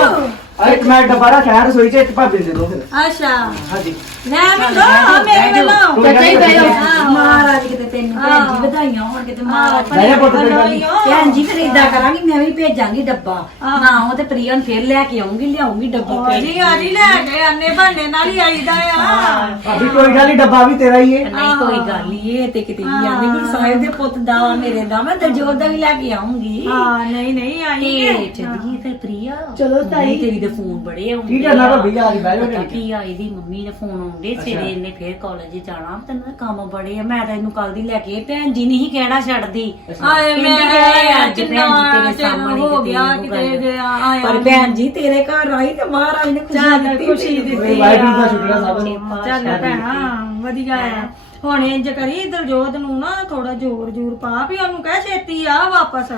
Speaker 1: ਆ ਇੱਕ ਮੈਂ ਡੱਬਾ ਰੱਖਿਆ ਰਸੋਈ 'ਚ ਇੱਕ ਭਾਬੀ ਦੇ ਦੋ ਫਿਰ।
Speaker 2: ਅੱਛਾ।
Speaker 1: ਹਾਂਜੀ।
Speaker 2: ਲੈ ਮੈਂ ਦੋ ਆ ਮੇਰੇ ਵੱਲੋਂ।
Speaker 1: ਨੀ,
Speaker 2: ਬਹਿ ਜਾਓ।
Speaker 1: ਹਾਂ।
Speaker 3: ਮਹਾਰਾਜ ਕਿਤੇ ਤੈਨੂੰ ਭੈਣ ਜੀ ਵਧਾਈਆਂ ਹੋਣ ਕਿਤੇ ਮਹਾਰਾਜ
Speaker 1: ਲੈ ਜਾ ਪੁੱਤ ਕੋਈ ਗੱਲ ਨੀ।
Speaker 3: ਭੈਣ ਜੀ ਫਿਰ ਇਦਾਂ ਕਰਾਂਗੀ ਮੈਂ ਵੀ ਭੇਜਾਂਗੀ ਡੱਬਾ। ਨਾ ਉਹ ਤੇ ਪ੍ਰਿਯਨ ਫਿਰ ਲੈ ਕੇ ਆਉਂਗੀ ਲਿਆਉਂਗੀ ਡੱਬਾ।
Speaker 2: ਜੀ ਆ ਜੀ ਲੈ ਕੇ ਆਨੇ ਬਹਾਨੇ ਨਾਲ ਹੀ ਆਈਦਾ ਆ।
Speaker 1: ਭਾਬੀ ਕੋਈ ਗੱਲ ਨਹੀਂ ਡੱਬਾ ਵੀ ਤੇਰਾ ਹੀ ਹੈ
Speaker 3: ਨਹੀਂ ਕੋਈ ਗੱਲ ਨਹੀਂ ਇਹ ਤੇ ਕਿਤੇ ਵੀ ਆਂਦੀ ਗੁਰੂ ਸਾਹਿਬ ਦੇ ਪੁੱਤ ਦਾ ਵਾ, ਮੇਰੇ ਦਾ ਮੈਂ ਦਰਜੋਤ ਦਾ ਵੀ ਲੈ ਕੇ ਆਉਂਗੀ
Speaker 2: ਹਾਂ ਨਹੀਂ ਨਹੀਂ ਆਈ
Speaker 3: ਤੇ ਚੱਲੀਏ ਤੇ ਪ੍ਰਿਆ।
Speaker 2: ਚਲੋ ਤਾਈ।
Speaker 3: ਤੇਰੀ ਦੇ ਫੋਨ ਬੜੇ ਆਉਂਦੇ
Speaker 1: ਕੀ ਕਰਨਾ ਭਾਬੀ ਆ ਗਈ ਬਹਿ
Speaker 3: ਪਤਾ
Speaker 1: ਜਾਓ
Speaker 3: ਕੀ ਆ ਇਹਦੀ ਮੰਮੀ ਦੇ ਫੋਨ ਆਉਂਦੇ ਸਵੇਰੇ ਇਹਨੇ ਫੇਰ ਕਾਲਜ ਜਾਣਾ ਤੈਨੂੰ ਤਾਂ ਕੰਮ ਬੜੇ ਆ ਮੈਂ ਤਾਂ ਇਹਨੂੰ ਕੱਲ ਦੀ ਲੈ ਕੇ ਭੈਣ ਜੀ ਨਹੀਂ ਕਹਿਣਾ ਛੱਡਦੀ।
Speaker 2: ਆਏ
Speaker 3: ਕਹਿੰਦੀ
Speaker 2: ਮੈਂ
Speaker 3: ਕਿ ਅੱਜ ਭੈਣ ਜੀ ਤੇਰੇ ਸਾਹਮਣੇ
Speaker 2: ਹੋ ਗਿਆ ਕਿਤੇ। ਜੇ ਆਇਆ
Speaker 3: ਪਰ ਭੈਣ ਜੀ ਤੇਰੇ ਘਰ ਆਈ ਤੇ ਮਹਾਰਾਜ ਨੇ ਖੁਸ਼ੀ
Speaker 2: ਚੱਲ
Speaker 3: ਦਿੱਤੀ
Speaker 2: ਖੁਸ਼ੀ ਦਿੱਤੀ
Speaker 1: ਵਾਹਿਗੁਰੂ ਦਾ ਸ਼ੁਕਰ ਹੈ ਸਭ ਨੂੰ।
Speaker 2: ਚੱਲ ਭੈਣਾ ਵਧੀਆ ਆ। ਹੁਣ ਇੰਜ ਕਰੀ ਦਲਜੋਤ ਨੂੰ ਨਾ ਥੋੜਾ ਜ਼ੋਰ ਜ਼ੋਰ ਪਾ ਵੀ ਉਹਨੂੰ ਕਹਿ ਛੇਤੀ ਆ ਵਾਪਸ।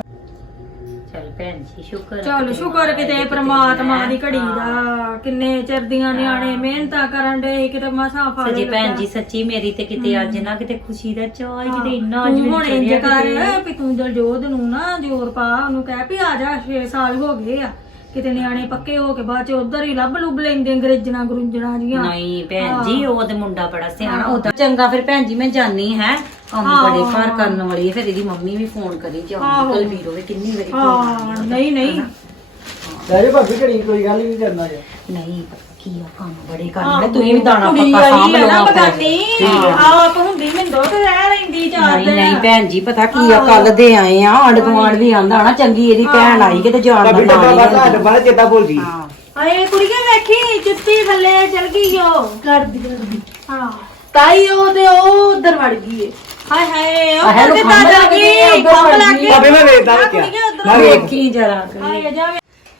Speaker 3: ਚੱਲ ਭੈਣ ਜੀ ਸ਼ੁਕਰ ਆ
Speaker 2: ਚੱਲ
Speaker 3: ਕਿਤੇ
Speaker 2: ਸ਼ੁਕਰ ਕਿਤੇ ਪ੍ਰਮਾਤਮਾ ਦੀ ਘੜੀ ਦਾ ਕਿੰਨੇ ਚਿਰ ਦੀਆਂ ਨਿਆਣੇ ਮਿਹਨਤਾਂ ਕਰਨ ਦੇ ਕਿਤੇ ਮਸਾ ਫਲ
Speaker 3: ਸੱਚੀ ਭੈਣ। ਜੀ ਸੱਚੀ ਮੇਰੀ ਤੇ ਕਿਤੇ ਅੱਜ ਨਾ ਕਿਤੇ ਖੁਸ਼ੀ ਦਾ ਚਾਹ ਹੀ ਕਿਤੇ ਇੰਨਾ ਅੱਜ
Speaker 2: ਹੁਣ ਇੰਜ ਕਰ। ਵੀ ਤੂੰ ਦਲਜੋਤ ਨੂੰ ਨਾ ਜ਼ੋਰ ਪਾ ਉਹਨੂੰ ਕਹਿ ਵੀ ਆ ਜਾ 6 ਸਾਲ ਹੋ ਗਏ ਆ। ਕਿਤੇ ਨਿਆਣੇ ਪੱਕੇ ਹੋ ਕੇ ਬਾਅਦ ਚ ਉਧਰ ਹੀ ਲੱਭ ਲੁੱਭ ਲੈਂਦੇ ਅੰਗਰੇਜ਼ਣਾ ਗੁਰੁੰਜਣਾ ਜੀਆਂ
Speaker 3: ਨਹੀਂ ਭੈਣ ਜੀ ਉਹ ਤੇ ਮੁੰਡਾ ਬੜਾ ਸਿਆਣਾ। ਉਹਦਾ ਚੰਗਾ ਫਿਰ ਭੈਣ ਜੀ ਮੈਂ ਜਾਣੀ ਹੈ। ਕੰਮ ਬੜੇ ਘਰ ਕਰਨ ਵਾਲੀ ਹੈ ਫਿਰ ਇਹਦੀ ਮੰਮੀ ਵੀ ਫੋਨ ਕਰੀ ਜਾਉਂਦੀ ਕੱਲ ਵੀਰੋ ਵੀ ਕਿੰਨੀ ਵਾਰੀ phone
Speaker 2: ਹਾਂ ਨਹੀਂ ਨਹੀਂ।
Speaker 1: ਲੈ ਜਾ ਭਾਬੀ ਘੜੀ ਕੋਈ ਗੱਲ ਨਹੀਂ ਕਰਨਾ ਯਾਰ
Speaker 3: ਨਹੀਂ ਪਤਾ ਕੀ ਆ ਕੰਮ ਬੜੇ ਕਰਨੇ ਤੁਸੀਂ ਵੀ ਦਾਣਾ
Speaker 2: ਕੁੜੀ
Speaker 3: ਪੱਕਾ ਸਾਂਭ
Speaker 2: ਆਈ ਆ ਨਾ
Speaker 3: ਲਓ ਆਪਣੇ।
Speaker 2: ਬਗਾਨੀ ਆਪ ਹੁੰਦੀ ਮਿੰਦੋ ਤੇ ਰਹਿ ਲੈਂਦੀ ਚਾਰ
Speaker 3: ਨਹੀਂ
Speaker 2: ਦਿਨ।
Speaker 3: ਨਹੀਂ ਭੈਣ ਜੀ ਪਤਾ ਕੀ ਆ ਕੱਲ ਦੇ ਆਏ ਆ ਆਂਡ ਗੁਆਂਢ ਵੀ ਆਂਦਾ ਨਾ ਚੰਗੀ ਇਹਦੀ ਭੈਣ ਆਈ ਕਿਤੇ ਜਾਣ ਦਾ
Speaker 1: ਭਾਬੀ
Speaker 3: ਨਾਂ
Speaker 1: ਡੱਬਾ
Speaker 3: ਨਹੀਂ
Speaker 1: ਬਾਹਰ
Speaker 3: ਲੈਂਦੀ।
Speaker 1: ਡੱਬਾ ਨਾ ਚੇਤਾ ਭੁੱਲ ਗਈ?
Speaker 3: ਹਾਂ।
Speaker 2: ਆਏ ਕੁੜੀਆਂ ਵੇਖੀ ਜੁੱਤੀ ਥੱਲੇ ਚਲ ਗਈ ਓ
Speaker 4: ਕਰਦੀ ਕਰਦੀ
Speaker 2: ਹਾਂ।
Speaker 4: ਤਾਈ ਉਹ ਤੇ ਉਹ ਉਧਰ ਵੜ ਗਈ ਏ।
Speaker 2: ਹਾਏ ਹਾਏ ਉਹ ਤਾਂ ਲੱਗ ਗਈ ਖੰਭ ਲੱਗ ਗਈ
Speaker 1: ਭਾਬੀ ਮੈਂ ਵੇਖਦਾ
Speaker 2: ਆਹ
Speaker 1: ਕਿਆ
Speaker 2: ਕੁੜੀਆਂ ਉੱਧਰ।
Speaker 1: ਮੈਂ ਵੇਖ
Speaker 3: ਜਰਾ।
Speaker 2: ਆਏ ਜਾ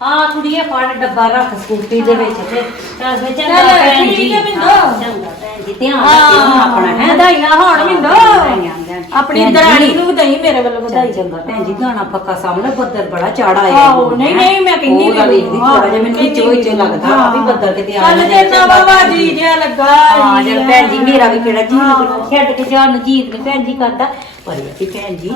Speaker 3: ਹਾਂ ਕੁੜੀਏ ਫੜ ਡੱਬਾ ਰੱਖ ਸਕੂਟੀ ਦੇ ਵਿੱਚ ਤੇ ਚੱਲ ਫੇ ਚੰਗਾ
Speaker 2: ਚੱਲ,
Speaker 3: ਭੈਣ
Speaker 2: ਠੀਕ
Speaker 3: ਜੀ।
Speaker 2: ਹੈ ਮਿੰਦੋ।
Speaker 3: ਹਾਂ, ਚੰਗਾ ਭੈਣ ਜੀ ਧਿਆਨ ਰੱਖਿਓ ਆਪਣਾ ਹੈ।
Speaker 2: ਵਧਾਈਆਂ ਹੋਣ
Speaker 3: ਵਧਾਈਆਂ।
Speaker 2: ਆਪਣੀ ਦਰਾਣੀ ਨੂੰ ਵਧਾਈ ਮੇਰੇ ਵੱਲੋਂ ਵਧਾਈ।
Speaker 3: ਵਧਾਈ ਚੰਗਾ ਭੈਣ ਜੀ ਦਾਣਾ ਪੱਕਾ ਸਾਹਮਣੇ ਬੱਦਲ ਬੜਾ ਚਾੜਾ ਆਇਆ।
Speaker 2: ਆਹੋ, ਨਹੀਂ, ਨਹੀਂ, ਮੈਂ ਕਹਿੰਦੀ ਵੀ
Speaker 3: ਵੇਖਦੀ ਥੋੜਾ ਜਿਹਾ ਮੈਨੂੰ
Speaker 2: ਕਹਿੰਦੀ
Speaker 3: ਵਿੱਚੋਂ ਵਿੱਚੋਂ ਲੱਗਦਾ ਵਾ ਵੀ ਬੱਦਲ ਕਿਤੇ ਆ
Speaker 2: ਚੱਲ ਜੇ ਨਾ ਬਾਬਾ ਜੀ। ਜਿਹਾ ਲੱਗਾ
Speaker 3: ਹਾਂ
Speaker 2: ਜੀ
Speaker 3: ਭੈਣ ਜੀ ਮੇਰਾ ਵੀ ਕਿਹੜਾ ਜੀ ਨੂੰ ਛੱਡ ਕੇ ਜਾਣ ਨੂੰ ਜੀਤ ਨੂੰ ਭੈਣ ਜੀ ਕਰਦਾ। ਪਰ ਇਹ ਵੀ ਭੈਣ ਜੀ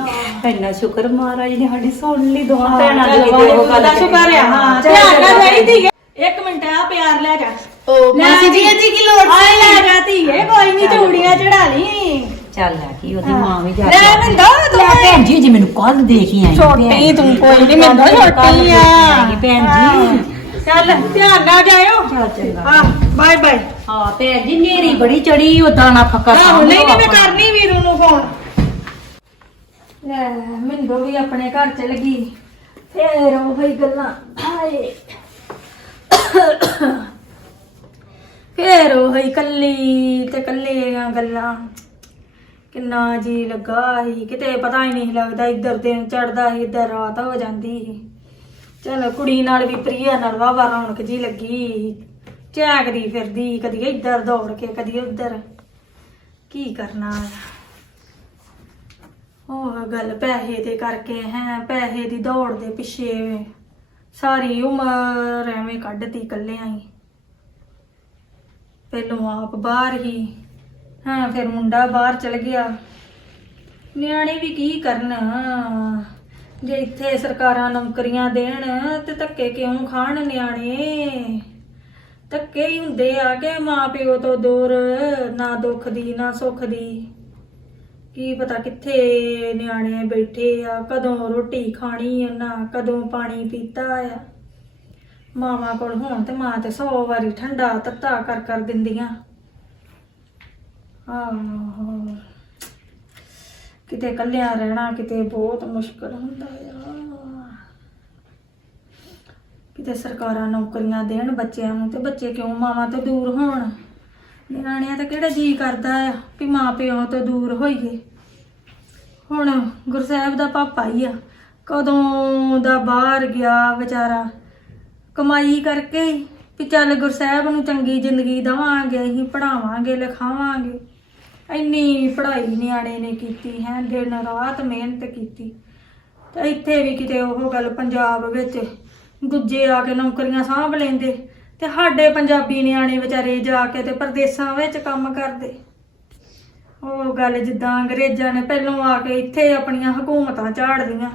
Speaker 3: ਇੰਨਾ ਸ਼ੁਕਰ ਮਹਾਰਾਜ ਨੇ ਸਾਡੀ ਸੁਣ ਲਈ ਦੋਵਾਂ ਭੈਣਾਂ ਦੀ ਕਿਤੇ ਉਹ ਗੱਲ
Speaker 2: ਦਾ ਸ਼ੁਕਰ ਆ। ਹਾਂ ਧਿਆਨ ਨਾਲ ਜਾਈ ਧੀਏ। ਇੱਕ ਮਿੰਟ ਆ ਪਿਆਰ ਲੈ ਜਾ।
Speaker 4: ਉਹ ਮਾਸੀ ਜੀ। ਜੀ ਕੀ ਲੋੜ
Speaker 2: ਆਏ ਲੈ ਜਾ ਧੀਏ ਕੋਈ ਨਹੀਂ ਚੂੜੀਆਂ ਚੜਾ ਲਈ।
Speaker 3: ਚੱਲ ਆ ਕੀ ਉਹਦੀ ਮਾਂ ਵੀ ਜਾ
Speaker 2: ਲੈ ਮਿੰਦੋ ਤੂੰ
Speaker 3: ਲੈ ਭੈਣ ਜੀ ਜੀ ਮੈਨੂੰ ਕੱਲ ਦੇਖੀ ਆਈ
Speaker 2: ਛੋਟੀ ਤੂੰ ਕੋਈ ਨਹੀਂ ਮਿੰਦੋ ਛੋਟੀ ਆ।
Speaker 3: ਭੈਣ ਜੀ।
Speaker 2: ਚੱਲ ਧਿਆਨ ਨਾਲ ਜਾਇਓ।
Speaker 3: ਚੱਲ ਚੰਗਾ।
Speaker 2: ਹਾਂ ਬਾਏ ਬਾਏ
Speaker 3: ਹਾਂ ਭੈਣ ਜੀ ਨੇਰੀ ਬੜੀ ਚੜੀ ਉਹ ਦਾਣਾ ਫੱਕਾ
Speaker 2: ਨਹੀਂ ਨਹੀਂ ਮੈਂ। ਕਰਨੀ ਵੀਰੂ ਨੂੰ ਫੋਨ। ਲੈ, ਮਿੰਦੋ ਵੀ ਆਪਣੇ ਘਰ ਚ ਗਈ ਫੇਰ ਉਹ ਹੀ ਗੱਲਾਂ, ਹਾਏ। ਫੇਰ ਉਹ ਹੀ ਕੱਲੀ ਤੇ ਕੱਲੀਆਂ ਗੱਲਾਂ। ਕਿੰਨਾ ਜੀ ਲੱਗਾ ਸੀ, ਕਿਤੇ ਪਤਾ ਹੀ ਨਹੀਂ ਲੱਗਦਾ ਇੱਧਰ ਦਿਨ ਚੜਦਾ ਸੀ, ਇੱਧਰ ਰਾਤ ਹੋ ਜਾਂਦੀ ਸੀ। ਚਲ ਕੁੜੀ ਨਾਲ ਵੀ ਪ੍ਰਿਆ ਨਾਲ ਵਾਵਾ ਰੌਣਕ ਜੀ ਲੱਗੀ ਝਾਕਦੀ ਫਿਰਦੀ ਕਦੀ ਇੱਧਰ ਦੌੜ ਕੇ, ਕਦੀ ਉੱਧਰ। ਕੀ ਕਰਨਾ? ਉਹ ਗੱਲ ਪੈਸੇ ਦੇ ਕਰਕੇ ਹੈ, ਪੈਸੇ ਦੀ ਦੌੜ ਦੇ ਪਿੱਛੇ ਸਾਰੀ ਉਮਰ ਐਵੇਂ ਕੱਢਤੀ ਇਕੱਲਿਆਂ ਹੀ। ਪਹਿਲੋਂ ਆਪ ਬਾਹਰ ਹੀ, ਹਾਂ, ਫਿਰ ਮੁੰਡਾ ਬਾਹਰ ਚਲ ਗਿਆ। ਨਿਆਣੇ ਵੀ ਕੀ ਕਰਨ? ਜੇ ਇੱਥੇ ਸਰਕਾਰਾਂ ਨੌਕਰੀਆਂ ਦੇਣ, ਤੇ ਧੱਕੇ ਕਿਉਂ ਖਾਣ ਨਿਆਣੇ? ਧੱਕੇ ਹੀ ਹੁੰਦੇ ਆ ਕਿ ਮਾਂ ਪਿਓ ਤੋਂ ਦੂਰ, ਨਾ ਦੁੱਖ ਦੀ, ਨਾ ਸੁੱਖ ਦੀ। ਕੀ ਪਤਾ ਕਿੱਥੇ ਨਿਆਣੇ ਬੈਠੇ ਆ, ਕਦੋਂ ਰੋਟੀ ਖਾਣੀ ਉਹਨਾਂ, ਕਦੋਂ ਪਾਣੀ ਪੀਤਾ ਆ। ਮਾਵਾਂ ਕੋਲ ਹੋਣ ਤੇ ਮਾਂ ਤੇ 100 ਵਾਰੀ ਠੰਡਾ ਤੱਤਾ ਕਰ ਕਰ ਦਿੰਦੀਆਂ। ਆਹੋ। ਕਿਤੇ ਇਕੱਲਿਆਂ ਰਹਿਣਾ ਕਿਤੇ ਬਹੁਤ ਮੁਸ਼ਕਲ ਹੁੰਦਾ ਆ। ਕਿਤੇ ਸਰਕਾਰਾਂ ਨੌਕਰੀਆਂ ਦੇਣ ਬੱਚਿਆਂ ਨੂੰ ਤੇ ਬੱਚੇ ਕਿਉਂ ਮਾਵਾਂ ਤੋਂ ਦੂਰ ਹੋਣ? ਨਿਆਣਿਆਂ ਤਾਂ ਕਿਹੜਾ ਜੀ ਕਰਦਾ ਆ ਵੀ ਮਾਂ ਪਿਓ ਤੋਂ ਦੂਰ ਹੋਈਏ। ਹੁਣ ਗੁਰਸਾਹਿਬ ਦਾ ਪਾਪਾ ਹੀ ਆ। ਕਦੋਂ ਦਾ ਬਾਹਰ ਗਿਆ ਵਿਚਾਰਾ। ਕਮਾਈ ਕਰਕੇ ਵੀ ਚੱਲ ਗੁਰਸਾਹਿਬ ਨੂੰ ਚੰਗੀ ਜ਼ਿੰਦਗੀ ਦਵਾਂਗੇ, ਅਸੀਂ ਪੜਾਵਾਂਗੇ ਲਿਖਾਵਾਂਗੇ। ਇੰਨੀ ਪੜ੍ਹਾਈ ਨਿਆਣੇ ਨੇ ਕੀਤੀ ਹੈ, ਦਿਨ ਰਾਤ ਮਿਹਨਤ ਕੀਤੀ। ਤੇ ਇੱਥੇ ਵੀ ਕਿਤੇ ਉਹ ਗੱਲ ਪੰਜਾਬ ਵਿੱਚ ਗੁੱਜੇ ਆ ਕੇ ਨੌਕਰੀਆਂ ਸਾਂਭ ਲੈਂਦੇ। ਤੇ ਸਾਡੇ ਪੰਜਾਬੀ ਨਿਆਣੇ ਵਿਚਾਰੇ ਜਾ ਕੇ ਤੇ ਪ੍ਰਦੇਸਾਂ ਵਿੱਚ ਕੰਮ ਕਰਦੇ। ਉਹ ਗੱਲ ਜਿੱਦਾਂ ਅੰਗਰੇਜ਼ਾਂ ਨੇ ਪਹਿਲੋਂ ਆ ਕੇ ਇੱਥੇ ਆਪਣੀਆਂ ਹਕੂਮਤਾਂ ਝਾੜਦੀਆਂ।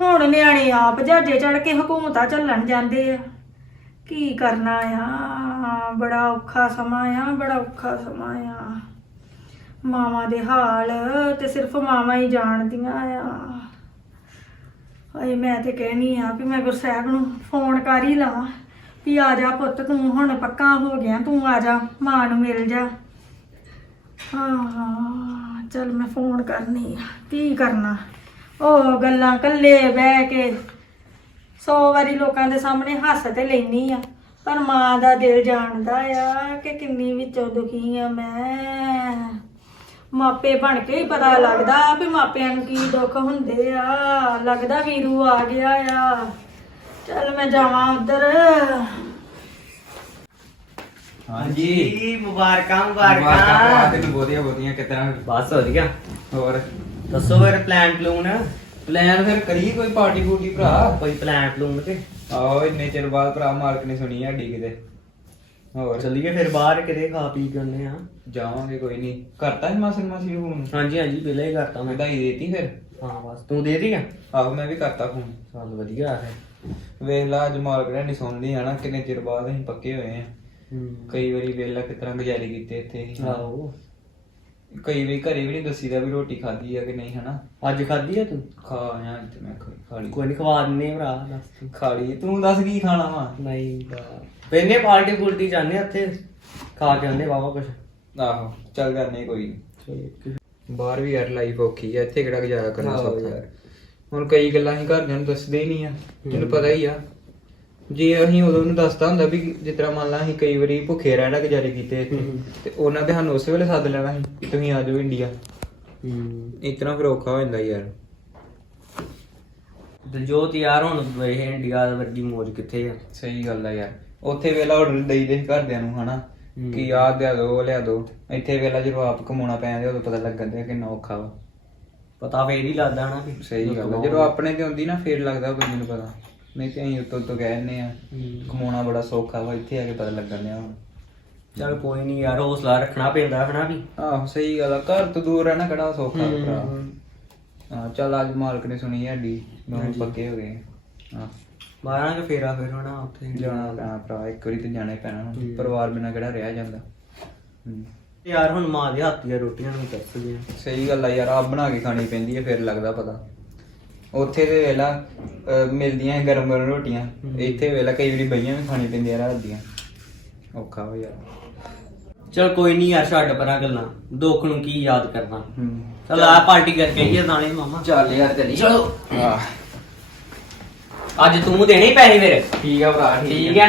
Speaker 2: ਹੁਣ ਨਿਆਣੇ ਆਪ ਜਹਾਜ਼ੇ ਚੜ ਕੇ ਹਕੂਮਤਾਂ ਝੱਲਣ ਜਾਂਦੇ ਆ। ਕੀ ਕਰਨਾ ਆ? ਬੜਾ ਔਖਾ ਸਮਾਂ ਆ, ਬੜਾ ਔਖਾ ਸਮਾਂ ਆ। ਮਾਵਾਂ ਦੇ ਹਾਲ ਤੇ ਸਿਰਫ ਮਾਵਾਂ ਹੀ ਜਾਣਦੀਆਂ ਆ। ਅਏ ਮੈਂ ਤੇ ਕਹਿਣੀ ਆ ਵੀ ਮੈਂ ਗੁਰਸਾਹਿਬ ਨੂੰ ਫੋਨ ਕਰ ਹੀ ਲਵਾਂ। ਵੀ ਆ ਜਾ ਪੁੱਤ, ਤੂੰ ਹੁਣ ਪੱਕਾ ਹੋ ਗਿਆ, ਤੂੰ ਆ ਜਾ, ਮਾਂ ਨੂੰ ਮਿਲ ਜਾ। ਹਾਂ ਹਾਂ ਚਲ ਮੈਂ ਫੋਨ ਕਰਨੀ ਆ, ਕੀ ਕਰਨਾ? ਉਹ ਗੱਲਾਂ ਕੱਲੇ ਬਹਿ ਕੇ ਸੌ ਵਾਰੀ ਲੋਕਾਂ ਦੇ ਸਾਹਮਣੇ ਹੱਸ ਤੇ ਲੈਣੀ ਆ, ਪਰ ਮਾਂ ਦਾ ਦਿਲ ਜਾਣਦਾ ਆ ਕਿ ਕਿੰਨੀ ਵਿੱਚੋਂ ਦੁਖੀ ਆ ਮੈਂ। ਮਾਪੇ ਬਣ ਕੇ ਹੀ ਪਤਾ ਲੱਗਦਾ ਵੀ ਮਾਪਿਆਂ ਨੂੰ ਕੀ ਦੁੱਖ ਹੁੰਦੇ ਆ, ਲੱਗਦਾ ਵੀਰੂ ਆ ਗਿਆ ਆ। ਚੱਲ ਮੈਂ ਜਾਵਾਂ ਉਧਰ।
Speaker 5: ਹਾਂਜੀ।
Speaker 6: ਮੁਬਾਰਕਾਂ
Speaker 5: ਮੁਬਾਰਕਾਂ।
Speaker 6: ਮੁਬਾਰਕਾਂ
Speaker 5: ਤੈਨੂੰ ਬਹੁਤੀਆਂ ਬਹੁਤੀਆਂ ਕਿਤਨਾ।
Speaker 6: ਬਸ ਵਧੀਆ।
Speaker 5: ਹੋਰ?
Speaker 6: ਦੱਸੋ ਫਿਰ ਪਲਾਨ ਪਲੂਨ
Speaker 5: ਪਲਾਨ ਫਿਰ ਕਰੀ ਕੋਈ ਪਾਰਟੀ ਪੂਟੀ ਭਰਾ?
Speaker 6: ਕੋਈ ਪਲਾਨ ਪਲੂਨ ਤੇ?
Speaker 5: ਆਓ ਇੰਨੇ ਚਿਰ ਬਾਅਦ ਭਰਾ ਮਾਲਕ ਨੇ ਸੁਣੀ ਸਾਡੀ ਕਿਤੇ। ਹੋਰ?
Speaker 6: ਚੱਲੀਏ ਫਿਰ ਬਾਹਰ ਕਿਤੇ ਖਾ ਪੀ ਕੇ ਆਉਂਦੇ ਆ
Speaker 5: ਜਾਵਾਂਗੇ ਕੋਈ ਨਹੀਂ ਕਰਤਾ ਸੀ ਮਾਸਰ ਮਾਸੀ ਨੂੰ ਫੋਨ
Speaker 6: ਹਾਂਜੀ ਹਾਂਜੀ ਪਹਿਲਾਂ ਹੀ ਕਰਤਾ ਮੈਂ।
Speaker 5: ਵਧਾਈ ਦੇਤੀ ਫਿਰ?
Speaker 6: ਹਾਂ ਬਸ। ਤੂੰ ਦੇ ਦੀ ਆ?
Speaker 5: ਆਹੋ ਮੈਂ ਵੀ ਕਰਤਾ ਫੋਨ
Speaker 6: ਚੱਲ ਵਧੀਆ ਹੈ।
Speaker 5: ਵੇਖ ਲਾ ਅੱਜ ਮਾਲਕ ਨੇ ਨਹੀਂ ਸੁਣਦੀ ਆ ਨਾ ਕਿੰਨੇ ਚਿਰ ਬਾਅਦ ਅਸੀਂ ਪੱਕੇ ਹੋਏ ਆ। ਕਈ ਵਾਰੀ ਵੇਲਾ ਕਿਤਨਾ ਗੁਜ਼ਾਰੇ ਕੀਤੇ ਇੱਥੇ ਅਸੀਂ।
Speaker 6: ਆਹੋ।
Speaker 5: ਕਈ ਵਾਰੀ ਘਰੇ ਵੀ ਨਹੀਂ ਦੱਸੀਦਾ ਵੀ ਰੋਟੀ ਖਾਧੀ ਆ ਕਿ ਨਹੀਂ ਹਨਾ?
Speaker 6: ਅੱਜ ਖਾਧੀ ਆ ਤੂੰ?
Speaker 5: ਖਾ ਆਇਆ ਤੇ ਮੈਂ ਖਾ- ਖਾ ਲਈ।
Speaker 6: ਕੋਈ ਨਹੀਂ ਖਵਾ ਦਿੰਨੇ ਆ ਭਰਾ ਦੱਸ ਤੂੰ।
Speaker 5: ਖਾ ਲਈ। ਤੂੰ ਦੱਸ ਕੀ ਖਾਣਾ ਵਾ?
Speaker 6: ਨਹੀਂ ਪਹਿਲੇ ਪਾਰਟੀ ਪੁਲਟੀ ਜਾਂਦੇ ਆ ਉੱਥੇ ਖਾ ਕੇ ਆਉਂਦੇ ਵਾਵਾ ਕੁਛ।
Speaker 5: ਆਹੋ ਚੱਲ ਜਾਂਦੇ ਕੋਈ ਨੀ। ਬਾਹਰ ਵੀ ਯਾਰ ਲਾਈਫ ਔਖੀ ਆ ਇੱਥੇ ਕਿਹੜਾ ਗੁਜ਼ਾਰਾ ਕਰਨਾ
Speaker 6: ਆਹੋ
Speaker 5: ਸੌਖਾ।
Speaker 6: ਯਾਰ।
Speaker 5: ਹੁਣ ਕਈ ਗੱਲਾਂ ਅਸੀਂ ਘਰਦਿਆਂ ਨੂੰ ਦੱਸਦੇ ਹੀ ਨਹੀਂ ਆ ਤੈਨੂੰ ਪਤਾ ਹੀ ਆ। ਜੇ ਅਸੀਂ ਉਦੋਂ ਨੂੰ ਦੱਸਦਾ ਹੁੰਦਾ ਵੀ ਜਿਸ ਤਰ੍ਹਾਂ ਮੰਨ ਲਾ ਅਸੀਂ ਕਈ ਵਾਰੀ ਭੁੱਖੇ ਰਹਿਣਾ ਗੁਜ਼ਾਰੇ ਕੀਤੇ ਇੱਥੇ। ਤੇ ਉਹਨਾਂ ਤੇ ਸਾਨੂੰ ਉਸੇ ਵੇਲੇ ਸੱਦ ਲੈਣਾ ਸੀ ਕਿ ਤੁਸੀਂ ਆ ਜਾਓ ਇੰਡੀਆ
Speaker 6: ਹੂੰ।
Speaker 5: ਇਤਨਾ ਫਿਰ ਔਖਾ ਹੋ ਜਾਂਦਾ ਯਾਰ।
Speaker 6: ਦਿਲਜੋਤ ਯਾਰ ਹੁਣ ਇਹ ਇੰਡੀਆ ਵਰਗੀ ਮੌਜ ਕਿੱਥੇ ਆ?
Speaker 5: ਸਹੀ ਗੱਲ ਆ ਯਾਰ। ਉੱਥੇ ਵੇਲਾ ਆਰਡਰ ਦੇਈ ਦੇ ਘਰਦਿਆਂ ਨੂੰ ਹਨਾ। ਕਿ ਆਹ ਲਿਆ ਦੋ ਲਿਆ ਦੋ ਇੱਥੇ ਵੇਲਾ ਜਦੋਂ ਆਪ ਕਮਾਉਣਾ ਪੈਂਦਾ ਉਦੋਂ ਪਤਾ ਲੱਗਦਾ ਕਿੰਨਾ ਔਖਾ ਵਾ।
Speaker 6: ਪਤਾ ਫੇਰ ਹੀ ਲੱਗਦਾ ਹਨਾ ਵੀ
Speaker 5: ਸਹੀ ਗੱਲ ਆ ਜਦੋਂ ਆਪਣੇ ਤੇ ਹੁੰਦੀ ਨਾ ਫੇਰ ਲੱਗਦਾ ਬੰਦੇ ਨੂੰ ਪਤਾ ਨਹੀਂ ਤੇ ਅਸੀਂ ਉੱਤੋਂ ਉੱਤੋਂ ਕਹਿ ਦਿੰਦੇ ਆ। ਕਮਾਉਣਾ ਬੜਾ ਸੌਖਾ ਵਾ ਇੱਥੇ ਆ ਕੇ ਪਤਾ ਲੱਗਣ ਡਿਆ ਹੁਣ
Speaker 6: ਚੱਲ ਕੋਈ ਨਹੀਂ ਯਾਰ ਹੌਸਲਾ ਰੱਖਣਾ ਪੈਂਦਾ ਹਨਾ ਵੀ
Speaker 5: ਆਹੋ ਸਹੀ ਗੱਲ ਆ ਘਰ ਤੋਂ ਦੂਰ ਰਹਿਣਾ ਕਿਹੜਾ ਸੌਖਾ ਵਾ ਭਰਾ
Speaker 6: ਹੂੰ।
Speaker 5: ਚੱਲ ਅੱਜ ਮਾਲਕ ਨੇ ਸੁਣੀ ਸਾਡੀ ਦੋਵੇਂ। ਪੱਕੇ ਹੋ ਗਏ ਹਾਂ
Speaker 6: ਮਾਰਾਂਗੇ ਫੇਰਾ ਫਿਰ ਹਨਾ ਉੱਥੇ
Speaker 5: ਜਾਣਾ ਪੈਣਾ ਭਰਾ ਇੱਕ ਵਾਰੀ ਤੇ ਜਾਣਾ ਹੀ ਪੈਣਾ ਹੁਣ। ਪਰਿਵਾਰ ਬਿਨਾਂ ਕਿਹੜਾ ਰਿਹਾ ਜਾਂਦਾ ਹੂੰ।
Speaker 6: ਯਾਰ ਹੁਣ ਮਾਂ ਦੇ ਹੱਥ ਦੀਆਂ ਰੋਟੀਆਂ ਨੂੰ ਤਰਸਦੇ ਆ
Speaker 5: ਸਹੀ ਗੱਲ ਆ ਯਾਰ ਆਪ ਬਣਾ ਕੇ ਖਾਣੀ ਪੈਂਦੀ ਹੈ ਫਿਰ ਲੱਗਦਾ ਪਤਾ। ਉੱਥੇ ਤੇ ਵੇਲਾ ਅਹ, ਮਿਲਦੀਆਂ ਸੀ ਗਰਮ ਗਰਮ ਰੋਟੀਆਂ। ਇੱਥੇ ਵੇਲਾ ਕਈ ਵਾਰੀ ਬਈਆਂ ਵੀ ਖਾਣੀ ਪੈਂਦੀਆਂ ਰਾਤ ਦੀਆਂ। ਔਖਾ ਹੋ ਯਾਰ।
Speaker 6: ਚਲ ਕੋਈ ਨਹੀਂ ਯਾਰ ਛੱਡ ਪਰਾਂ ਗੱਲਾਂ। ਦੁੱਖ ਨੂੰ ਕੀ ਯਾਦ ਕਰਨਾ।
Speaker 5: ਹੂੰ।
Speaker 6: ਚਲ ਆ ਪਾਰਟੀ ਕਰਕੇ ਆਈਏ ਨਾਲੇ ਮਾਮਾ।
Speaker 5: ਚੱਲ ਯਾਰ ਚਲੀ।
Speaker 6: ਚਲੋ ਅੱਜ ਤੂੰ ਦੇਣੇ ਹੀ ਪੈਸੇ ਫਿਰ?
Speaker 5: ਠੀਕ ਆ ਭਰਾ
Speaker 6: ਠੀਕ ਹੈ